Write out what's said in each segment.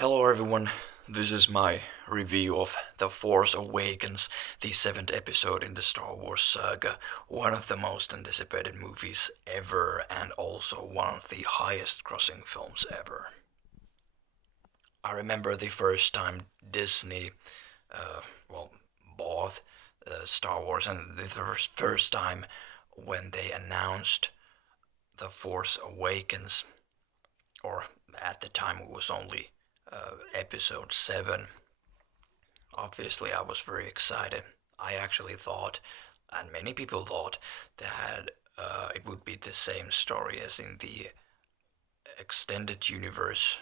Hello everyone, this is my review of The Force Awakens, the seventh episode in the Star Wars saga, one of the most anticipated movies ever and also one of the highest grossing films ever. I remember the first time Disney, uh, well, bought Star Wars and the first time when they announced The Force Awakens, or at the time it was only episode 7. Obviously, I was very excited. I actually thought, and many people thought, that it would be the same story as in the extended universe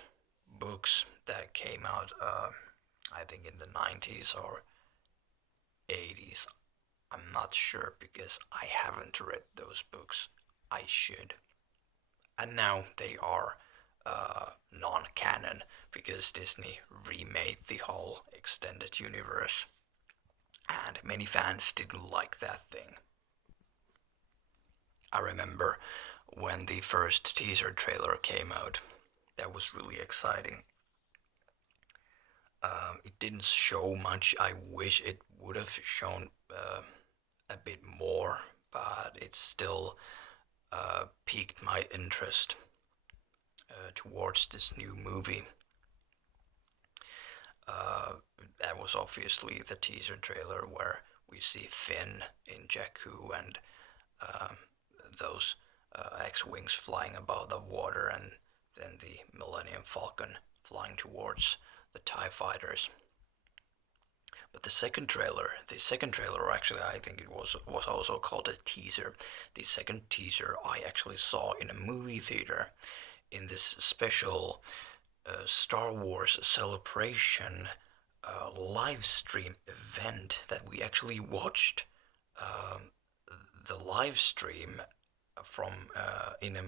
books that came out, I think, in the 90s or 80s. I'm not sure because I haven't read those books. I should. And now they are non-canon because Disney remade the whole extended universe, and many fans didn't like that thing. I remember when the first teaser trailer came out, that was really exciting. It didn't show much. I wish it would have shown a bit more, but it still piqued my interest towards this new movie. Uh, that was obviously the teaser trailer where we see Finn in Jakku and uh, those X-wings flying above the water, and then the Millennium Falcon flying towards the TIE fighters. But the second trailer actually, I think it was also called a teaser. The second teaser I actually saw in a movie theater in this special Star Wars celebration live stream event that we actually watched um, the live stream from in a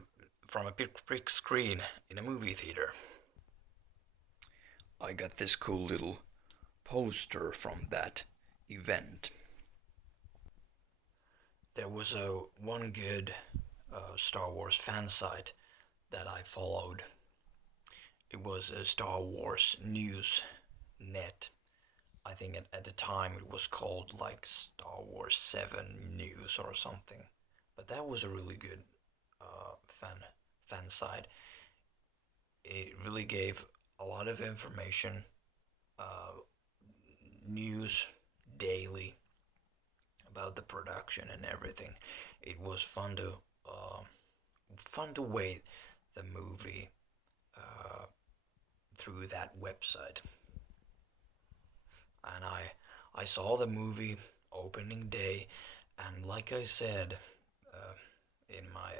from a big screen in a movie theater. I got this cool little poster from that event. There was a one good Star Wars fan site that I followed. It was a Star Wars News Net. I think at the time it was called like Star Wars 7 News or something. But that was a really good fan site. It really gave a lot of information, uh, news daily about the production and everything. It was fun to wait the movie uh, through that website. And I saw the movie opening day, and like I said in my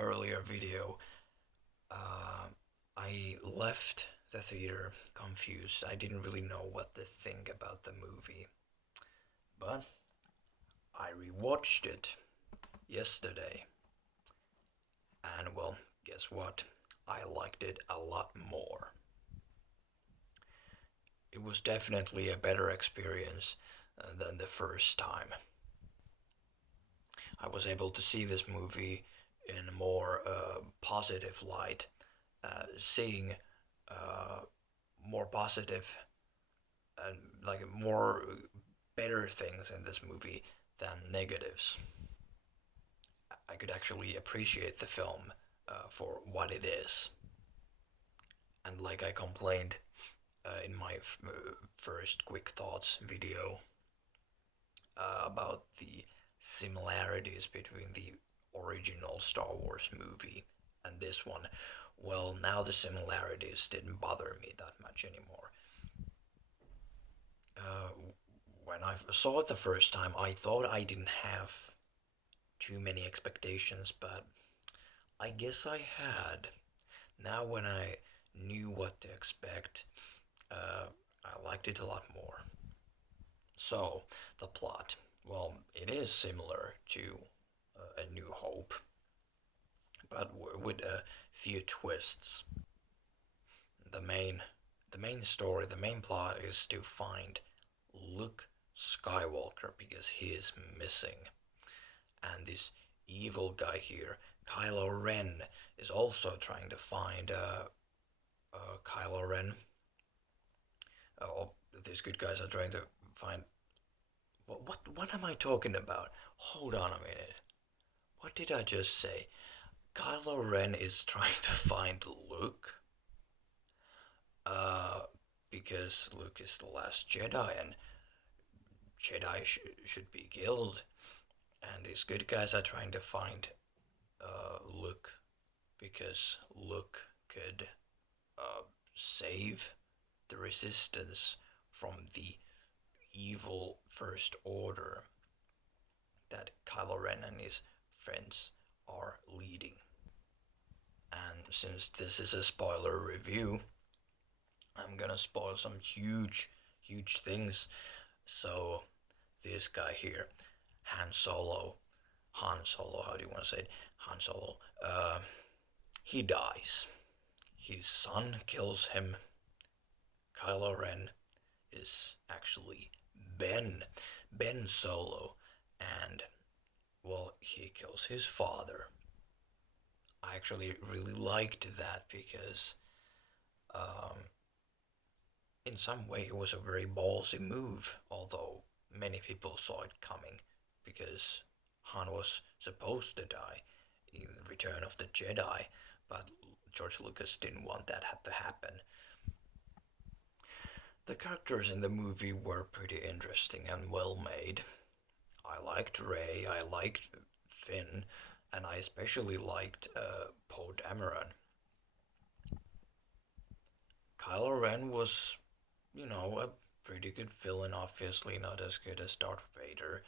earlier video, uh, I left the theater confused. I didn't really know what to think about the movie, but I rewatched it yesterday, and well, guess what? I liked it a lot more. It was definitely a better experience than the first time. I was able to see this movie in a more positive light, seeing uh, more positive and like more better things in this movie than negatives. I could actually appreciate the film for what it is. And like I complained in my first quick thoughts video about the similarities between the original Star Wars movie and this one, well, now the similarities didn't bother me that much anymore. Uh, when I saw it the first time, I thought I didn't have too many expectations, but I guess I had. Now, when I knew what to expect, uh, I liked it a lot more. So, the plot. Well, it is similar to A New Hope, but with a few twists. The main, the main story, the main plot is to find Luke Skywalker because he is missing, and this evil guy here, Kylo Ren, is also trying to find Kylo Ren. All these good guys are trying to find. What am I talking about? Hold on a minute. What did I just say? Kylo Ren is trying to find Luke. Uh, because Luke is the last Jedi and Jedi should be killed. And these good guys are trying to find Luke because Luke could uh, save the resistance from the evil First Order that Kylo Ren and his friends are leading. And since this is a spoiler review, I'm gonna spoil some huge things. So, this guy here, Han Solo, how do you want to say it? Han Solo, he dies. His son kills him. Kylo Ren is actually Ben Solo, and well, he kills his father. I actually really liked that because, um, in some way, it was a very ballsy move, although many people saw it coming because Han was supposed to die in Return of the Jedi, but George Lucas didn't want that to happen. The characters in the movie were pretty interesting and well made. I liked Rey, I liked Finn, and I especially liked Poe Dameron. Kylo Ren was, a pretty good villain, obviously not as good as Darth Vader,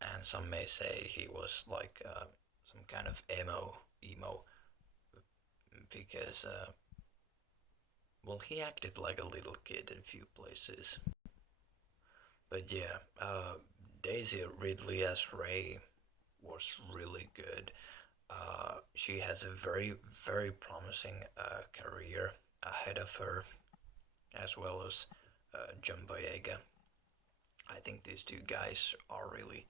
and some may say he was like some kind of emo, because, well, he acted like a little kid in few places. But yeah, Daisy Ridley as Rey was really good. She has a very promising career ahead of her, as well as John Boyega. I think these two guys are really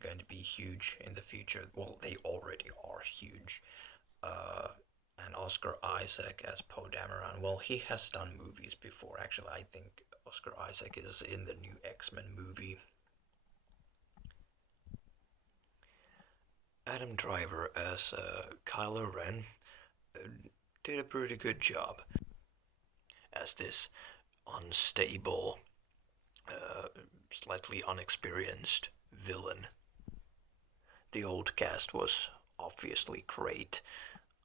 going to be huge in the future. Well, they already are huge. Uh, and Oscar Isaac as Poe Dameron. Well, he has done movies before. Actually, I think Oscar Isaac is in the new X-Men movie. Adam Driver as Kylo Ren uh, did a pretty good job as this unstable, uh, slightly unexperienced villain. The old cast was obviously great.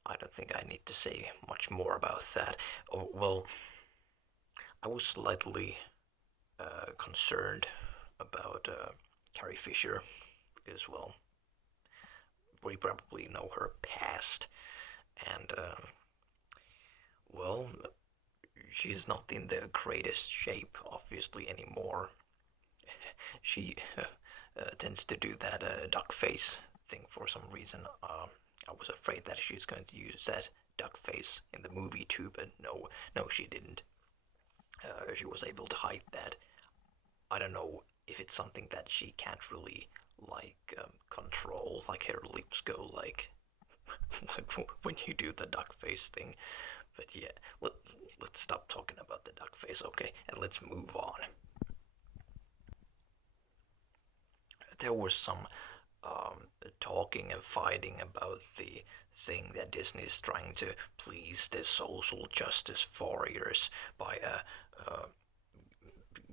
I don't think I need to say much more about that. Oh, well, I was slightly concerned about Carrie Fisher because, well, we probably know her past, and, well, she's not in the greatest shape, obviously, anymore. She tends to do that duck face thing for some reason. I was afraid that she's going to use that duck face in the movie too, but no, she didn't. She was able to hide that. I don't know if it's something that she can't really like control, like her lips go like when you do the duck face thing. But yeah, let's stop talking about the duck face, okay? And let's move on. There was some talking and fighting about the thing that Disney is trying to please the social justice warriors by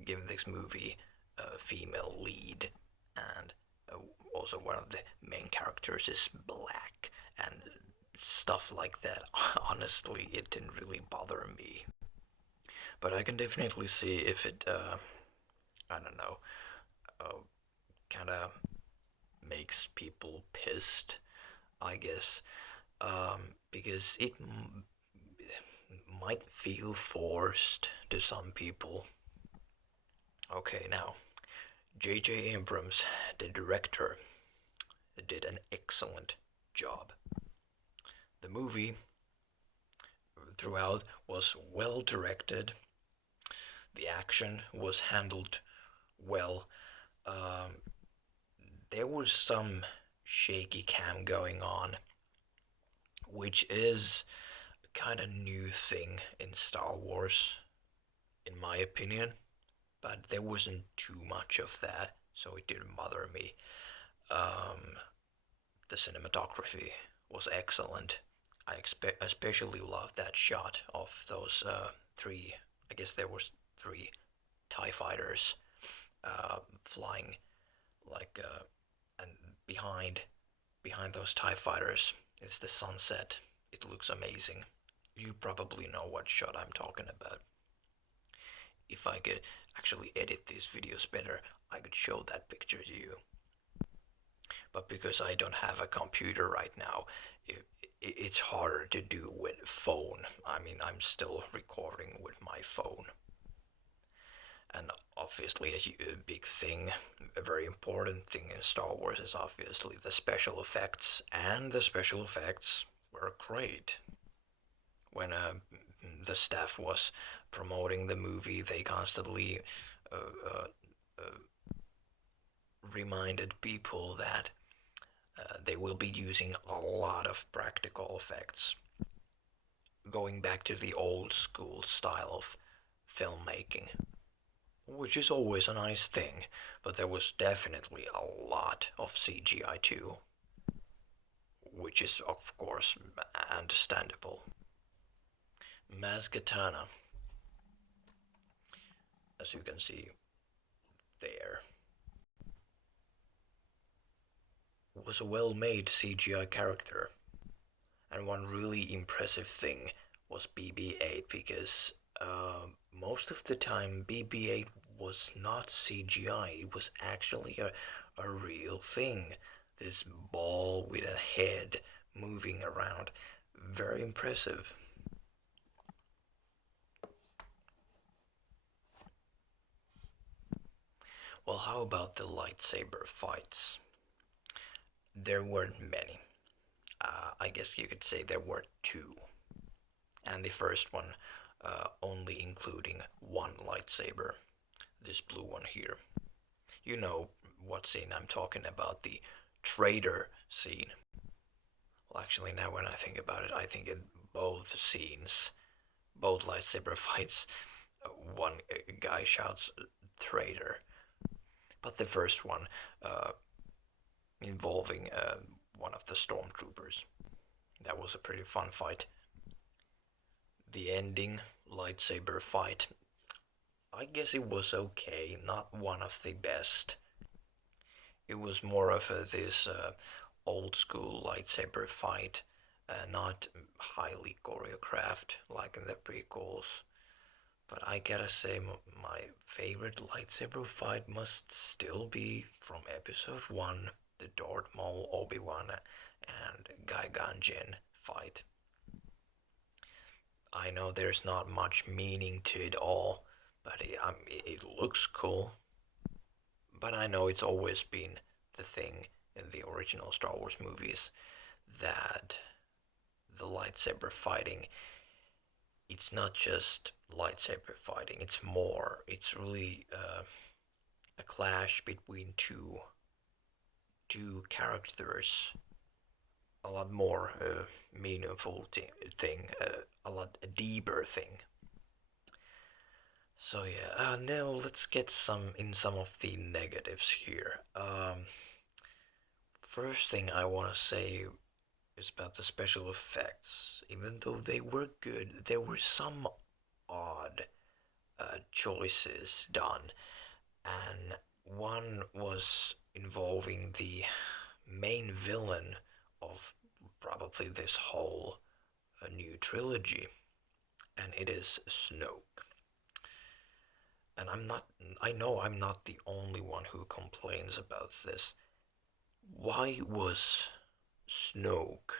giving this movie a female lead, and also one of the main characters is black, and stuff like that. Honestly, it didn't really bother me, but I can definitely see if it, I don't know, uh, kind of makes people pissed, I guess, because it might feel forced to some people. Okay, now, J.J. Abrams, the director, did an excellent job. The movie throughout was well directed, the action was handled well. Um, there was some shaky cam going on, which is kind of new thing in Star Wars, in my opinion, but there wasn't too much of that, so it didn't bother me. Um, the cinematography was excellent. Especially loved that shot of those three. I guess there was three Tie fighters flying like and behind those Tie fighters is the sunset. It looks amazing. You probably know what shot I'm talking about. If I could actually edit these videos better, I could show that picture to you. But because I don't have a computer right now, it's harder to do with phone. I mean, I'm still recording with my phone. And obviously, a big thing, a very important thing in Star Wars is obviously the special effects, and the special effects were great. When the staff was promoting the movie, they constantly uh, uh, uh, reminded people that they will be using a lot of practical effects, going back to the old school style of filmmaking, which is always a nice thing, but there was definitely a lot of CGI too, which is of course understandable. Maz Katana, as you can see there, was a well-made CGI character, and one really impressive thing was BB-8 because most of the time BB-8 was not CGI, it was actually a real thing. This ball with a head moving around. Very impressive. Well, how about the lightsaber fights? There weren't many. I guess you could say there were two. And the first one only including one lightsaber. This blue one here. You know what scene I'm talking about, the traitor scene. Well, actually, now when I think about it, I think in both scenes, both lightsaber fights, one guy shouts traitor. But the first one, involving one of the stormtroopers, that was a pretty fun fight. The ending lightsaber fight, I guess it was okay, not one of the best. It was more of this old school lightsaber fight, not highly choreographed like in the prequels. But I gotta say, my favorite lightsaber fight must still be from episode 1, the Darth Maul, Obi-Wan, and Qui-Gon Jinn fight. I know there's not much meaning to it all, but it looks cool. But I know it's always been the thing in the original Star Wars movies that the lightsaber fighting, it's not just lightsaber fighting, it's more. It's really a clash between two characters, a lot more meaningful thing, a lot deeper thing. So yeah, now let's get some of the negatives here. First thing I want to say is about the special effects. Even though they were good, there were some odd choices done, and one was involving the main villain of probably this whole new trilogy, and it is Snoke. And I know I'm not the only one who complains about this. Why was Snoke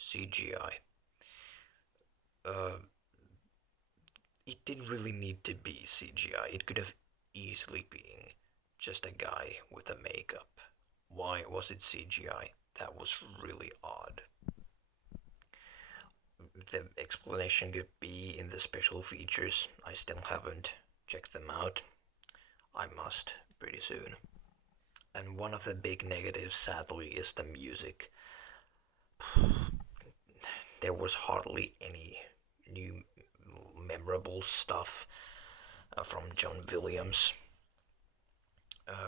CGI? Uh, it didn't really need to be CGI. It could have easily been just a guy with a makeup. Why was it CGI? That was really odd. The explanation could be in the special features. I still haven't checked them out. I must pretty soon. And one of the big negatives, sadly, is the music. there was hardly any new memorable stuff from John Williams,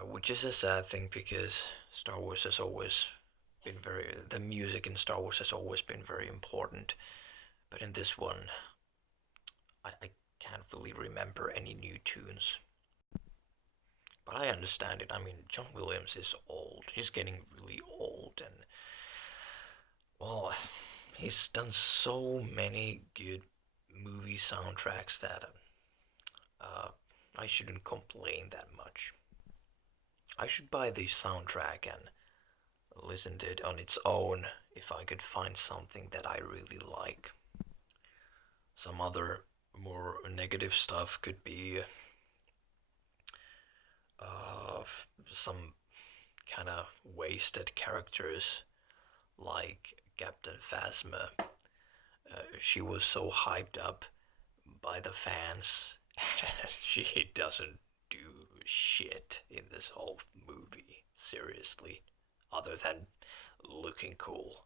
which is a sad thing because Star Wars has always been the music in Star Wars has always been very important. But in this one, I can't really remember any new tunes. But I understand it. I mean, John Williams is old. He's getting really old, and well, he's done so many good movie soundtracks that I shouldn't complain that much. I should buy the soundtrack and listen to it on its own if I could find something that I really like. Some other more negative stuff could be some kind of wasted characters like Captain Phasma. She was so hyped up by the fans, and she doesn't do shit in this whole movie, seriously, other than looking cool.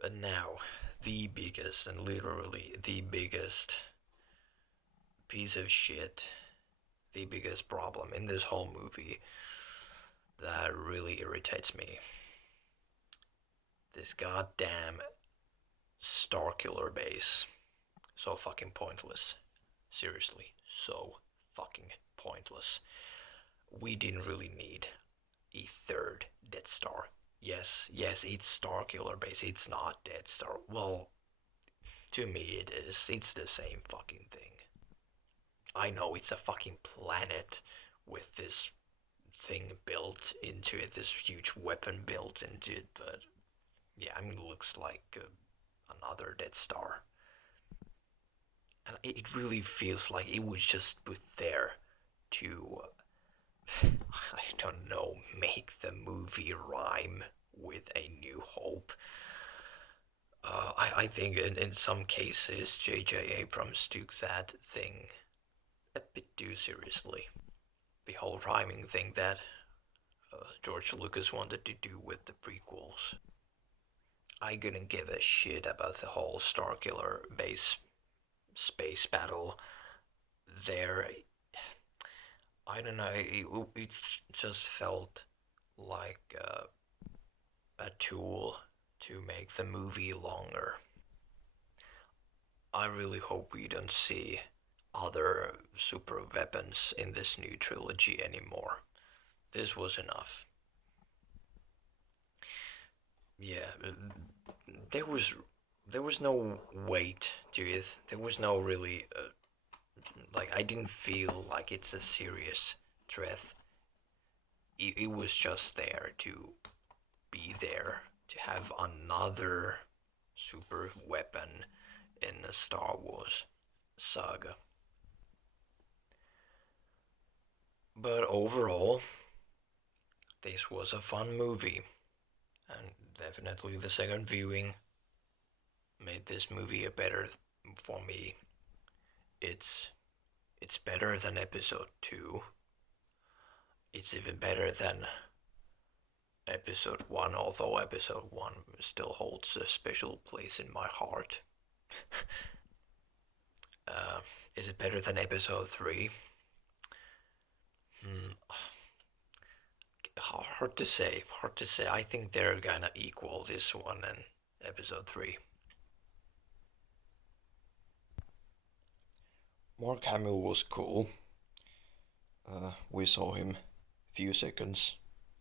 But now, the biggest, and literally the biggest piece of shit, the biggest problem in this whole movie that really irritates me. This goddamn Starkiller base. So fucking pointless. Seriously, so fucking pointless. We didn't really need a third Death Star. Yes, it's Starkiller base, it's not Death Star. Well, to me it is. It's the same fucking thing. I know it's a fucking planet with this thing built into it, this huge weapon built into it, but yeah, I mean, it looks like another Death Star. And it really feels like it was just put there to, I don't know, make the movie rhyme with A New Hope. I think in some cases J.J. Abrams took that thing a bit too seriously. The whole rhyming thing that George Lucas wanted to do with the prequels. I couldn't give a shit about the whole Starkiller base space battle there. I don't know, it just felt like a tool to make the movie longer. I really hope we don't see other super weapons in this new trilogy anymore. This was enough. Yeah, there was no weight to it. There was no really like, I didn't feel like it's a serious threat. It was just there to be there, to have another super weapon in the Star Wars saga. But overall, this was a fun movie, and definitely the second viewing made this movie a better for me. It's better than episode 2. It's even better than episode 1, although episode 1 still holds a special place in my heart. Is it better than episode 3? Hard to say. I think they're gonna equal this one and episode 3. Mark Hamill was cool. We saw him a few seconds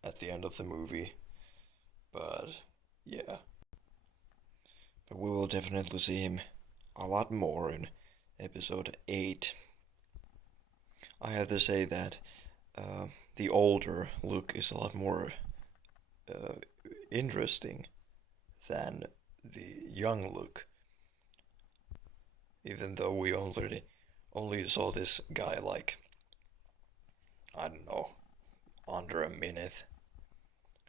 at the end of the movie, but yeah. But we will definitely see him a lot more in episode 8. I have to say that the older Luke is a lot more interesting than the young Luke. Even though we only saw this guy like, I don't know, under a minute.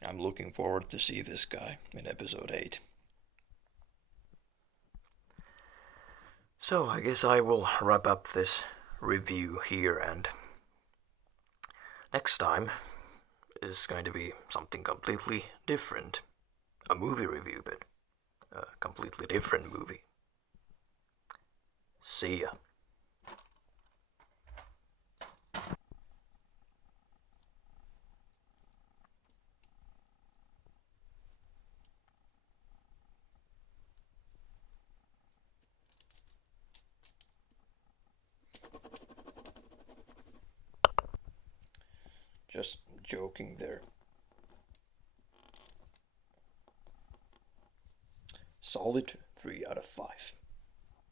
I'm looking forward to see this guy in episode 8. So I guess I will wrap up this review here, and next time is going to be something completely different. A movie review, but a completely different movie. See ya. Just joking there. Solid 3 out of 5.